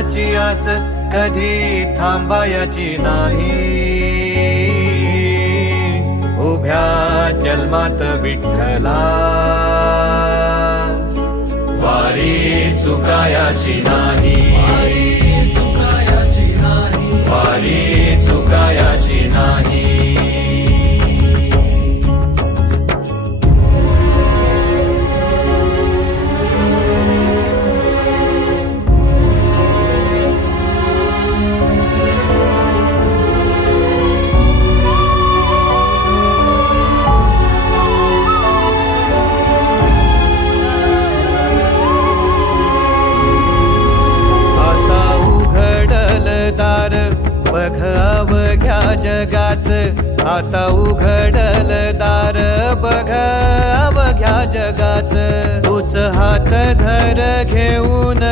देवाची आस कधी थांबायची नाही. उभ्या जन्मात विठ्ठला वारी चुकायाची नाही. वारी चुकायाची नाही. बघ अवघ्या जगाच, आता उघडल दार बघ अवघ्या जगाच. तूच हात धर घेऊन